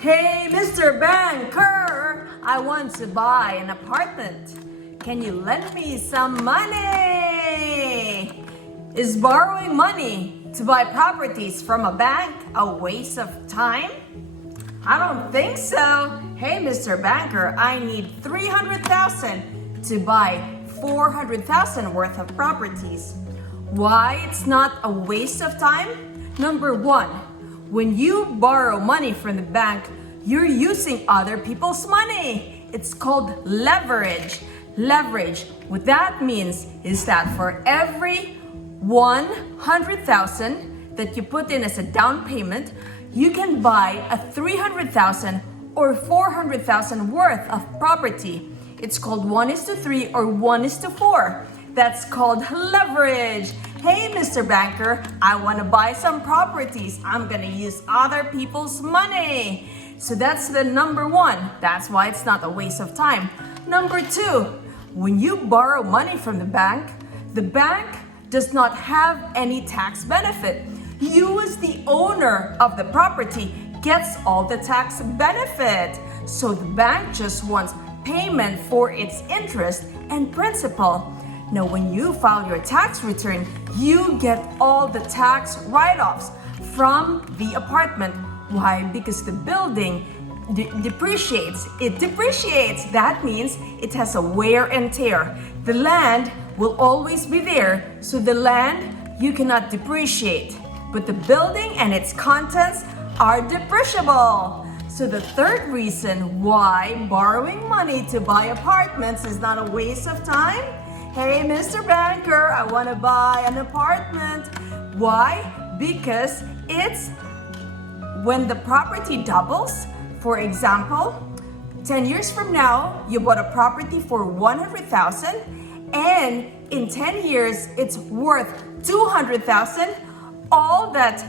Hey, Mr. Banker, I want to buy an apartment. Can you lend me some money? Is borrowing money to buy properties from a bank a waste of time? I don't think so. Hey, Mr. Banker, I need 300,000 to buy 400,000 worth of properties. Why it's not a waste of time? Number one, when you borrow money from the bank, you're using other people's money. It's called leverage. Leverage, what that means is that for every 100,000 that you put in as a down payment, you can buy a 300,000 or 400,000 worth of property. It's called 1:3 or 1:4. That's called leverage. Hey, Mr. Banker, I want to buy some properties. I'm going to use other people's money. So that's the number one. That's why it's not a waste of time. Number two, when you borrow money from the bank does not have any tax benefit. You as the owner of the property gets all the tax benefit. So the bank just wants payment for its interest and principal. Now, when you file your tax return, you get all the tax write-offs from the apartment. Why? Because the building depreciates. It depreciates. That means it has a wear and tear. The land will always be there. So the land you cannot depreciate. But the building and its contents are depreciable. So the third reason why borrowing money to buy apartments is not a waste of time. Hey, Mr. Banker, I want to buy an apartment. Why? Because it's when the property doubles. For example, 10 years from now, you bought a property for 100,000 and in 10 years, it's worth 200,000. All that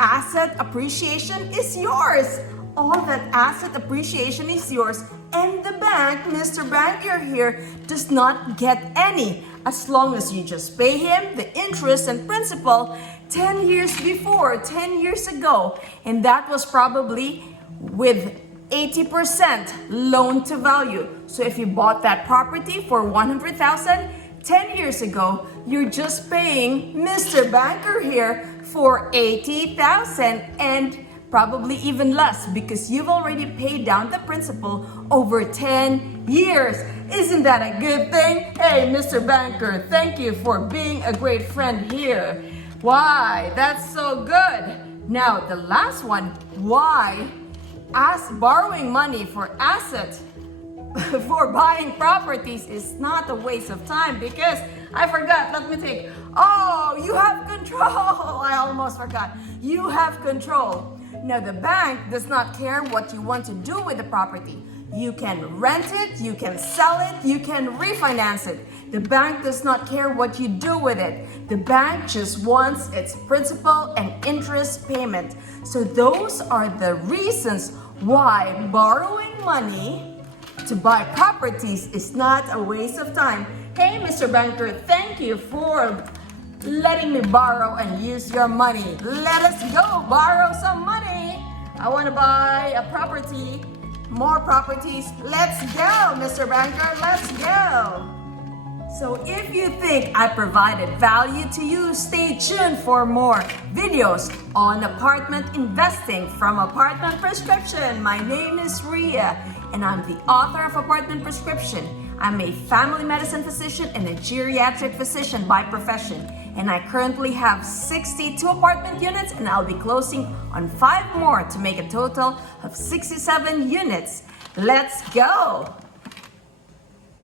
asset appreciation is yours. All that asset appreciation is yours. And the bank, Mr. Banker here, does not get any as long as you just pay him the interest and principal 10 years before, 10 years ago. And that was probably with 80% loan to value. So if you bought that property for 100,000 10 years ago, you're just paying Mr. Banker here for 80,000 and probably even less because you've already paid down the principal over 10 years. Isn't that a good thing? Hey, Mr. Banker, thank you for being a great friend here. Why? That's so good. Now, the last one, why borrowing money for assets for buying properties is not a waste of time because I forgot, let me think. Oh, you have control. I almost forgot. You have control. Now, the bank does not care what you want to do with the property. You can rent it, you can sell it, you can refinance it. The bank does not care what you do with it. The bank just wants its principal and interest payment. So those are the reasons why borrowing money to buy properties is not a waste of time. Hey, Mr. Banker, thank you for letting me borrow and use your money. Let us go borrow some money. I want to buy a property, more properties. Let's go, Mr. Banker, let's go. So if you think I provided value to you, stay tuned for more videos on apartment investing from Apartment Prescription. My name is Rhea and I'm the author of Apartment Prescription. I'm a family medicine physician and a geriatric physician by profession. And I currently have 62 apartment units and I'll be closing on 5 more to make a total of 67 units. Let's go!